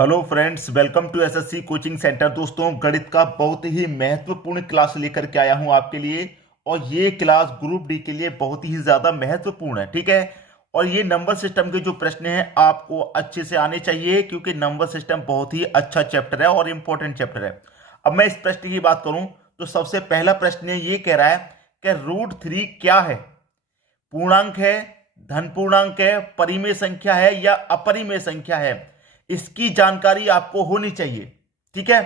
Hello friends, welcome to SSC coaching centre. दोस्तों, गणित का बहुत ही महत्वपूर्ण क्लास लेकर के आया हूं आपके लिए। और ये क्लास ग्रुप डी के लिए बहुत ही ज़्यादा महत्वपूर्ण है, ठीक है। और ये नंबर सिस्टम के जो प्रश्न हैं आपको अच्छे से आने चाहिए, क्योंकि नंबर सिस्टम बहुत ही अच्छा चैप्टर है और इंपॉर्टेंट चैप्टर है। अब मैं इस प्रश्न की बात करूं तो सबसे पहला प्रश्न ये कह रहा है कि √3 क्या है। पूर्णांक है, धन पूर्णांक है, परिमेय संख्या है या अपरिमेय संख्या है, इसकी जानकारी आपको होनी चाहिए, ठीक है।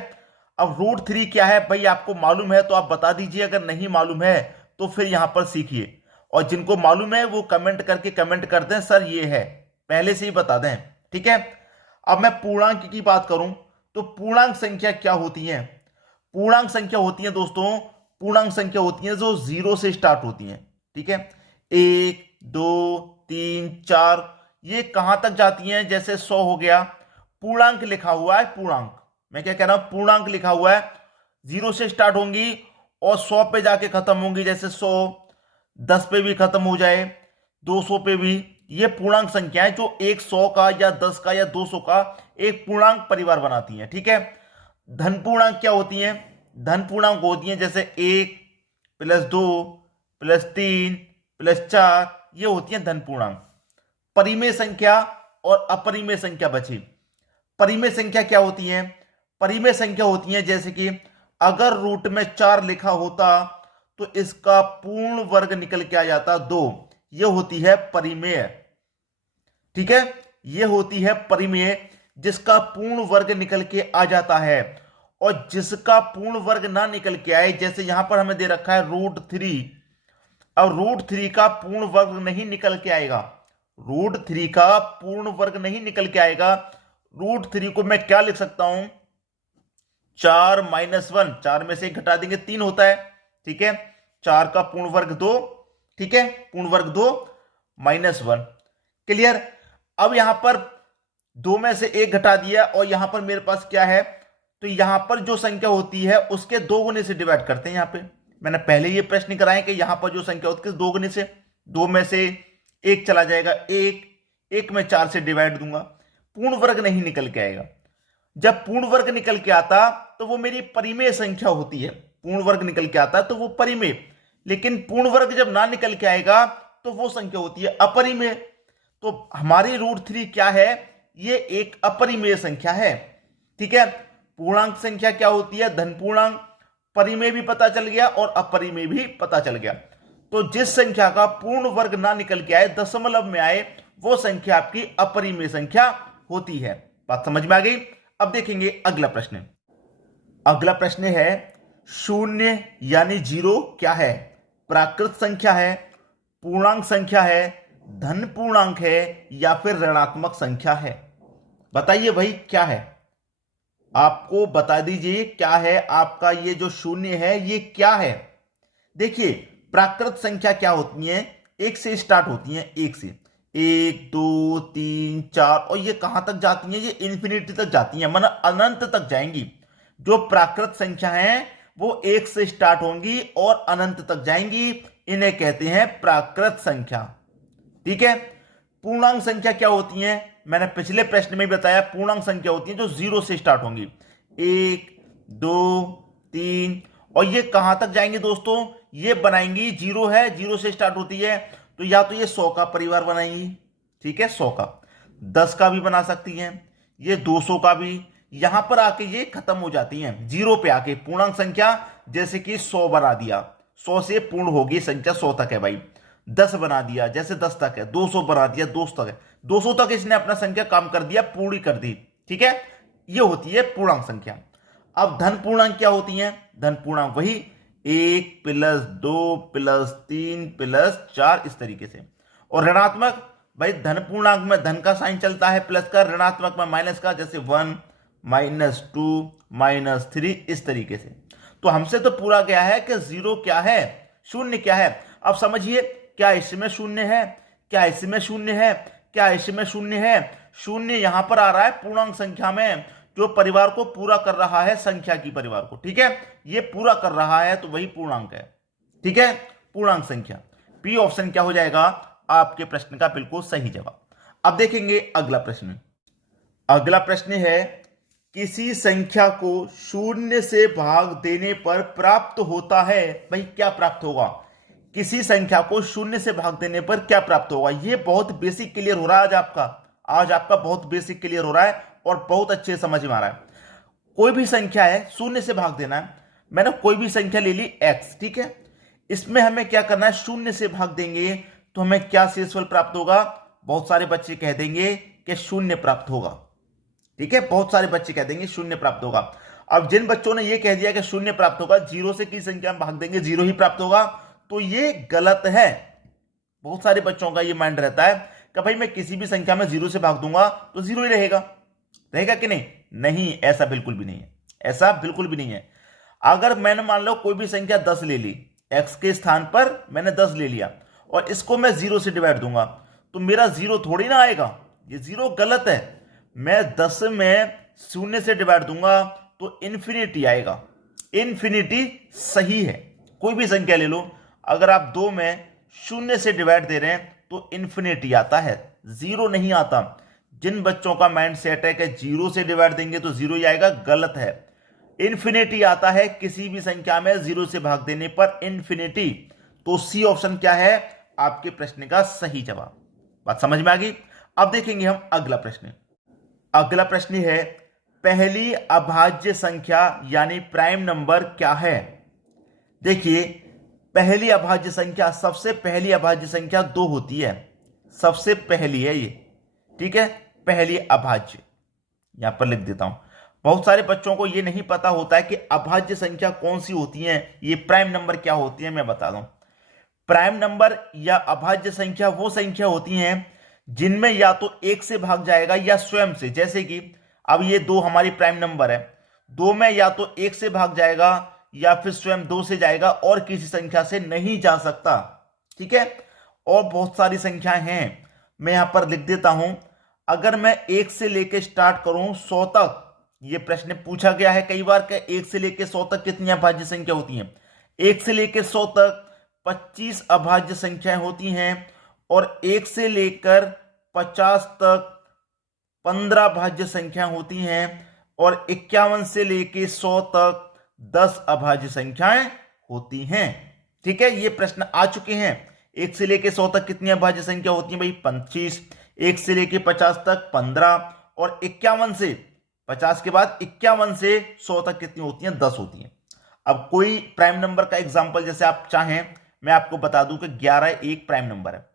अब √3 क्या है भाई, आपको मालूम है तो आप बता दीजिए, अगर नहीं मालूम है तो फिर यहां पर सीखिए। और जिनको मालूम है वो कमेंट करके कमेंट कर दें सर ये है, पहले से ही बता दें, ठीक है। अब मैं पूर्णांक की बात करूं तो पूर्णांक संख्या क्या होती है। पूर्णांक संख्या होती है दोस्तों, पूर्णांक संख्या होती है जो 0 से स्टार्ट होती है, ठीक है। 1 2 3 4 ये कहां तक जाती हैं, जैसे 100 हो गया, पूर्णांक लिखा हुआ है। पूर्णांक, मैं क्या कह रहा हूं, पूर्णांक लिखा हुआ है, 0 से स्टार्ट होंगी और 100 पे जाके खत्म होंगी। जैसे 100 10 पे भी खत्म हो जाए, 200 पे भी। ये पूर्णांक संख्या है जो एक 100 का या 10 का या 200 का एक पूर्णांक परिवार बनाती है, ठीक है। धन पूर्णांक क्या होती हैं, धन पूर्णांक होती हैं जैसे 1 + 2 + 3 + 4, ये होती हैं धन पूर्णांक। परिमेय संख्या और अपरिमेय संख्या बची। परिमेय संख्या क्या होती है, परिमेय संख्या होती है जैसे कि अगर रूट में 4 लिखा होता तो इसका पूर्ण वर्ग निकल के आ जाता 2। यह होती है परिमेय, ठीक है। यह होती है परिमेय जिसका पूर्ण वर्ग निकल के आ जाता है। और जिसका पूर्ण वर्ग ना निकल के आए, जैसे यहां पर हमें दे रखा है √3। अब √3 का पूर्ण वर्ग नहीं निकल के आएगा, √3 का पूर्ण वर्ग नहीं निकल के आएगा। √3 को मैं क्या लिख सकता हूं, 4 - 1, 4 में से 1 घटा देंगे 3 होता है, ठीक है। 4 का पूर्ण वर्ग 2, ठीक है, पूर्ण वर्ग 2 -1, क्लियर। अब यहां पर 2 में से 1 घटा दिया और यहां पर मेरे पास क्या है, तो यहां पर जो संख्या होती है उसके 2 गुने से डिवाइड करते हैं। यहां पे मैंने पहले ये प्रश्न कराया कि यहां पर जो संख्या होती है 2 गुने से, 2 में से 1 चला जाएगा, 1 में 4 से डिवाइड दूंगा, पूर्ण वर्ग नहीं निकल के आएगा। जब पूर्ण वर्ग निकल के आता तो वो मेरी परिमेय संख्या होती है। पूर्ण वर्ग निकल के आता तो वो परिमेय, लेकिन पूर्ण वर्ग जब ना निकल के आएगा तो वो संख्या होती है अपरिमेय। तो हमारी √3 क्या है, ये एक अपरिमेय संख्या है, ठीक है। पूर्णांक संख्या क्या होती है, धन पूर्णांक। परिमेय भी पता चल गया और अपरिमेय भी पता चल गया। तो जिस संख्या का पूर्ण वर्ग ना निकल के आए, दशमलव में आए, वो संख्या आपकी अपरिमेय संख्या होती है। बात समझ में आ गई। अब देखेंगे अगला प्रश्न। अगला प्रश्न है, शून्य यानी 0 क्या है। प्राकृत संख्या है, पूर्णांक संख्या है, धन पूर्णांक है या फिर ऋणात्मक संख्या है। बताइए भाई क्या है, आपको बता दीजिए क्या है आपका ये जो शून्य है ये क्या है। देखिए, प्राकृत संख्या क्या होती है, 1 से स्टार्ट होती है, 1 से, 1 2 3 4 और ये कहां तक जाती हैं, ये इंफिनिटी तक जाती हैं, मतलब अनंत तक जाएंगी। जो प्राकृत संख्या है वो 1 से स्टार्ट होंगी और अनंत तक जाएंगी, इन्हें कहते हैं प्राकृत संख्या, ठीक है। पूर्णांक संख्या क्या होती है, मैंने पिछले प्रश्न में बताया, पूर्णांक संख्या होती है जो 0 से स्टार्ट होंगी, 1 2 3 और ये कहां तक जाएंगे दोस्तों, ये बनाएंगी, 0 है, 0 से स्टार्ट होती है तो या तो ये 100 का परिवार बनाएंगी, ठीक है, 100 का, 10 का भी बना सकती हैं, ये 200 का भी। यहां पर आके ये खत्म हो जाती हैं 0 पे आके। पूर्णांक संख्या जैसे कि 100 बना दिया, 100 से पूर्ण होगी संख्या, 100 तक है भाई। 10 बना दिया, जैसे 10 तक है, 200 बना दिया, 200 तक है, 200 तक इसने अपना संख्या काम कर दिया, पूरी कर दी, ठीक है। ये होती है पूर्णांक संख्या। अब धन पूर्णांक क्या होती है, धन पूर्णांक वही 1 + 2 + 3 + 4 इस तरीके से। और ऋणात्मक, भाई धन पूर्णांक में धन का साइन चलता है प्लस का, ऋणात्मक में माइनस का, जैसे 1 -2 -3 इस तरीके से। तो हमसे तो पूरा गया है कि 0 क्या है, शून्य क्या है। अब समझिए, क्या इसमें शून्य है, क्या इसमें शून्य है, क्या इसमें शून्य है। शून्य यहां पर आ रहा है पूर्णांक संख्या में, जो परिवार को पूरा कर रहा है, संख्या की परिवार को, ठीक है, ये पूरा कर रहा है तो वही पूर्णांक है, ठीक है, पूर्णांक संख्या। पी ऑप्शन क्या हो जाएगा आपके प्रश्न का बिल्कुल सही जवाब। अब देखेंगे अगला प्रश्न। अगला प्रश्न है, किसी संख्या को शून्य से भाग देने पर प्राप्त होता है। भाई क्या प्राप्त होगा? किसी संख्या को शून्य से भाग देने पर क्या प्राप्त होगा? ये बहुत बेसिक क्लियर हो रहा है आज आपका बहुत बेसिक क्लियर हो रहा है और बहुत अच्छे समझ में आ रहा है। कोई भी संख्या है, शून्य से भाग देना है। मैंने कोई भी संख्या ले ली x, ठीक है। इसमें हमें क्या करना है? शून्य से भाग देंगे तो हमें क्या शेषफल प्राप्त होगा? बहुत सारे बच्चे कह देंगे कि शून्य प्राप्त होगा, ठीक है। बहुत सारे बच्चे कह देंगे शून्य प्राप्त होगा। अब जिन बच्चों ने ये कह दिया कि शून्य प्राप्त होगा, जीरो से किस संख्या में भाग देंगे जीरो ही प्राप्त होगा, तो ये गलत है। बहुत सारे बच्चों का ये माइंड रहता है कि भाई मैं किसी भी संख्या में जीरो से भाग दूंगा तो जीरो ही रहेगा कि नहीं? नहीं, ऐसा बिल्कुल भी नहीं है, ऐसा बिल्कुल भी नहीं है। अगर मैंने मान लो कोई भी संख्या 10 ले ली, x के स्थान पर मैंने 10 ले लिया और इसको मैं जीरो से डिवाइड दूंगा तो मेरा जीरो थोड़ी ना आएगा, ये जीरो गलत है। मैं 10 में शून्य से डिवाइड दूंगा तो इन्फिनिटी आएगा, इन्फिनिटी सही है। कोई भी संख्या ले लो, अगर आप 2 में शून्य से डिवाइड दे रहे हैं तो इन्फिनिटी आता है, जीरो नहीं आता। जिन बच्चों का माइंड सेट है कि जीरो से डिवाइड देंगे तो जीरो ही आएगा, गलत है। इन्फिनिटी आता है किसी भी संख्या में जीरो से भाग देने पर, इन्फिनिटी। तो सी ऑप्शन क्या है आपके प्रश्न का सही जवाब। बात समझ में आ गई? अब देखेंगे हम अगला प्रश्न। अगला प्रश्न है पहली अभाज्य संख्या यानी प्राइम नंबर क्या है? देखिए, पहली अभाज्य संख्या, सबसे पहली अभाज्य संख्या 2 होती है, सबसे पहली है ये, ठीक है, पहली अभाज्य। यहां पर लिख देता हूं। बहुत सारे बच्चों को ये नहीं पता होता है कि अभाज्य संख्या कौन सी होती है, ये प्राइम नंबर क्या होती है। मैं बता दूं, प्राइम नंबर या अभाज्य संख्या वो संख्या होती हैं जिनमें या तो एक से भाग जाएगा या स्वयं से। जैसे कि अब ये 2 हमारी प्राइम नंबर है, 2 में या तो एक से भाग जाएगा या फिर स्वयं 2 से जाएगा और किसी संख्या से नहीं जा सकता, ठीक है। और बहुत सारी संख्याएं हैं, मैं यहां पर लिख देता हूं। अगर मैं 1 से लेके स्टार्ट करूं 100 तक, ये प्रश्न पूछा गया है कई बार कि 1 से लेके 100 तक कितनी अभाज्य संख्या होती हैं? 1 से लेके 100 तक 25 अभाज्य संख्याएं होती हैं और 1 से लेकर 50 तक 15 अभाज्य संख्या होती हैं और 51 से लेके 100 तक 10 अभाज्य संख्याएं होती हैं, ठीक है। ये प्रश्न आ चुके हैं। 1 से लेके 100 तक कितनी अभाज्य संख्या होती है भाई? 25। 1 से लेके 50 तक 15 और 51 से, 50 के बाद 51 से 100 तक कितनी होती हैं? 10 होती हैं। अब कोई प्राइम नंबर का एग्जांपल जैसे आप चाहें मैं आपको बता दूं कि 11 एक प्राइम नंबर है।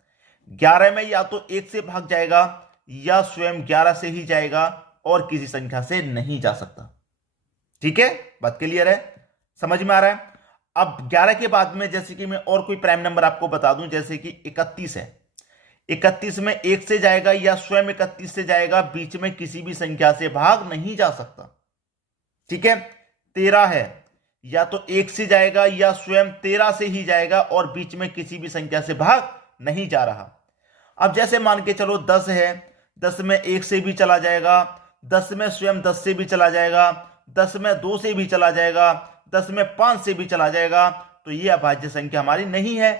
11 में या तो 1 से भाग जाएगा या स्वयं 11 से ही जाएगा और किसी संख्या से नहीं जा सकता, ठीक है। बात क्लियर है, समझ में आ रहा है? अब 11 के बाद में जैसे कि मैं और कोई प्राइम नंबर आपको बता दूं, जैसे कि 31 है। 31 में 1 से जाएगा या स्वयं 31 से जाएगा, बीच में किसी भी संख्या से भाग नहीं जा सकता, ठीक है। 13 है, या तो 1 से जाएगा या स्वयं 13 से ही जाएगा और बीच में किसी भी संख्या से भाग नहीं जा रहा। अब जैसे मान के चलो 10 है, 10 में 1 से भी चला जाएगा, 10 में स्वयं 10 से भी चला जाएगा, 10 में 2 से भी चला जाएगा, 10 में 5 से भी चला जाएगा, तो ये अभाज्य संख्या हमारी नहीं है।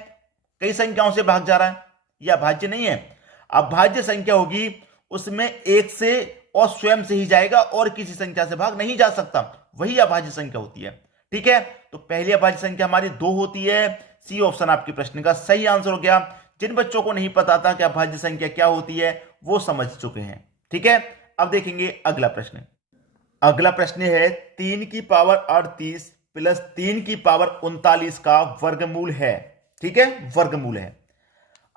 कई संख्याओं से भाग जा रहा है, यह अभाज्य नहीं है। अभाज्य संख्या होगी उसमें 1 से और स्वयं से ही जाएगा और किसी संख्या से भाग नहीं जा सकता, वही अभाज्य संख्या होती है, ठीक है। तो पहली अभाज्य संख्या हमारी 2 होती है। सी ऑप्शन आपके प्रश्न का सही आंसर हो गया। जिन बच्चों को नहीं पता था कि अभाज्य संख्या क्या होती है वो समझ चुके हैं, ठीक है। अब देखेंगे अगला प्रश्न। अगला प्रश्न है 3 की पावर 38 प्लस 3 की पावर 39 का वर्गमूल है, ठीक है, वर्गमूल है।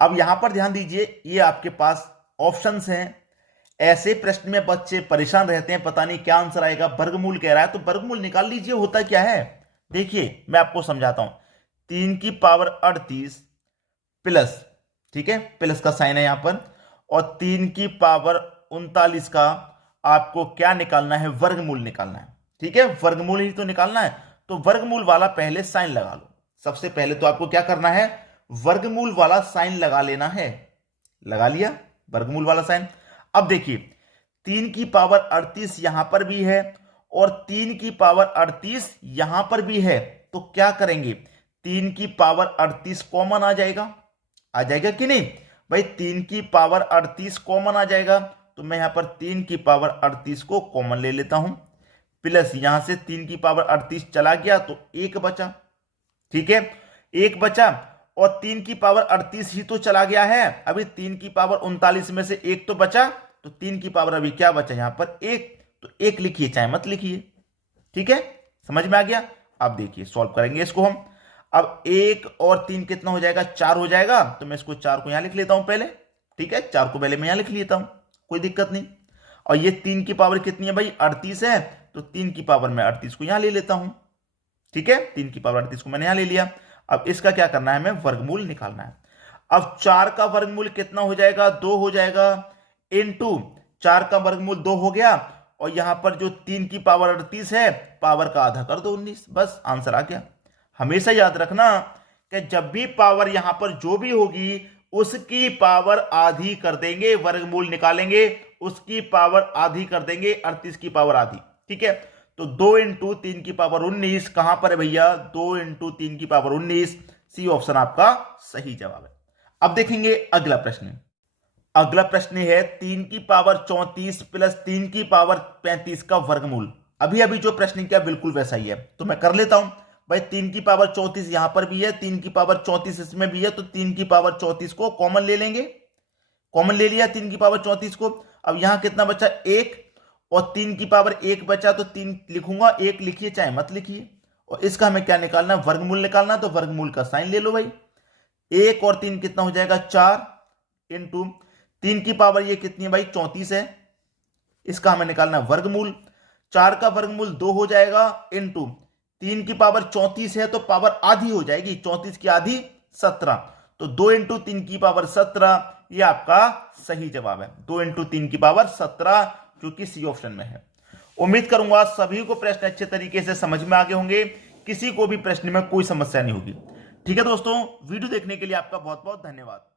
अब यहां पर ध्यान दीजिए, ये आपके पास ऑप्शंस हैं। ऐसे प्रश्न में बच्चे परेशान रहते हैं, पता नहीं क्या आंसर आएगा, वर्गमूल कह रहा है तो वर्गमूल निकाल लीजिए। होता क्या है देखिए, मैं आपको समझाता हूं। 3 की पावर 38 प्लस, ठीक है, प्लस का साइन है यहां पर, और 3 की पावर 39 का आपको क्या निकालना है? वर्गमूल निकालना है, ठीक है। वर्गमूल ही तो निकालना है, तो वर्गमूल वाला पहले साइन लगा लो। सबसे पहले तो आपको क्या करना है? वर्गमूल वाला साइन लगा लेना है। लगा लिया वर्गमूल वाला साइन। अब देखिए 3 की पावर 38 यहां पर भी है और 3 की पावर 38 यहां पर भी है, तो क्या करेंगे? 3 की पावर 38 कॉमन आ जाएगा कि नहीं भाई? 3 की पावर 38 कॉमन आ जाएगा, तो मैं यहां पर 3 की पावर 38 को कॉमन ले लेता हूं। प्लस यहां से 3 की पावर 38 चला गया तो 1 बचा। ठीक है, 1 बचा और 3 की पावर 38 ही तो चला गया है। अभी 3 की पावर 39 में से 1 तो बचा, तो 3 की पावर अभी क्या बचा यहां पर 1, तो 1 लिखिए चाहे मत लिखिए। ठीक है, समझ में आ गया। अब देखिए सॉल्व करेंगे इसको हम। अब 1 और 3 कितना हो जाएगा, 4 हो जाएगा। तो मैं इसको 4 को यहां लिख लेता हूं पहले। ठीक है, 4 को पहले मैं यहां लिख लेता हूं, कोई दिक्कत नहीं। और ये 3 की पावर कितनी है भाई, 38 है, तो 3 की पावर मैं 38 को यहां ले लेता हूं। ठीक है, 3 की पावर 38 को मैंने यहां ले लिया। अब इसका क्या करना है, हमें वर्गमूल निकालना है। अब 4 का वर्गमूल कितना हो जाएगा, 2 हो जाएगा, इनटू 4 का वर्गमूल 2 हो गया, और यहां पर जो 3 की पावर 38 है, पावर का आधा कर दो 19, बस आंसर आ गया। हमेशा याद रखना कि जब भी पावर यहां पर जो भी होगी उसकी पावर आधी कर देंगे, वर्गमूल निकालेंगे उसकी पावर आधी कर देंगे, 38 की पावर आधी। ठीक है, तो 2 इंटू 3 की पावर 19 कहां पर है भैया, 2 इंटू 3 की पावर 19, सी ऑप्शन आपका सही जवाब है। अब देखेंगे अगला प्रश्न। अगला प्रश्न है 3 की पावर 34 प्लस 3 की पावर 35 का वर्गमूल। अभी अभी जो प्रश्न किया बिल्कुल वैसा ही है, तो मैं कर लेता हूं भाई। 3 की पावर 34 यहां पर भी है, 3 की पावर 34 इसमें भी है, तो 3 की पावर 34 को कॉमन ले लेंगे। कॉमन ले लिया 3 की पावर 34 को। अब यहां कितना बचा, 1, और 3 की पावर 1 बचा, तो 3 लिखूंगा, 1 लिखिए चाहे मत लिखिए। और इसका हमें क्या निकालना, वर्गमूल निकालना, तो वर्गमूल का साइन ले लो भाई। 1 और 3 कितना हो जाएगा, 4, इंटू 3 की पावर ये कितनी है भाई, 34 है, इसका हमें निकालना वर्गमूल। 4 का वर्गमूल 2 हो जाएगा, इंटू 3 की पावर 34 है, तो पावर आधी हो जाएगी, 34 की आधी 17, तो 2 इंटू 3 की पावर 17, ये आपका सही जवाब है। 2 इंटू 3 की पावर 17, जो कि सी ऑप्शन में है। उम्मीद करूंगा सभी को प्रश्न अच्छे तरीके से समझ में आ गए होंगे, किसी को भी प्रश्न में कोई समस्या नहीं होगी। ठीक है दोस्तों, वीडियो देखने के लिए आपका बहुत बहुत धन्यवाद।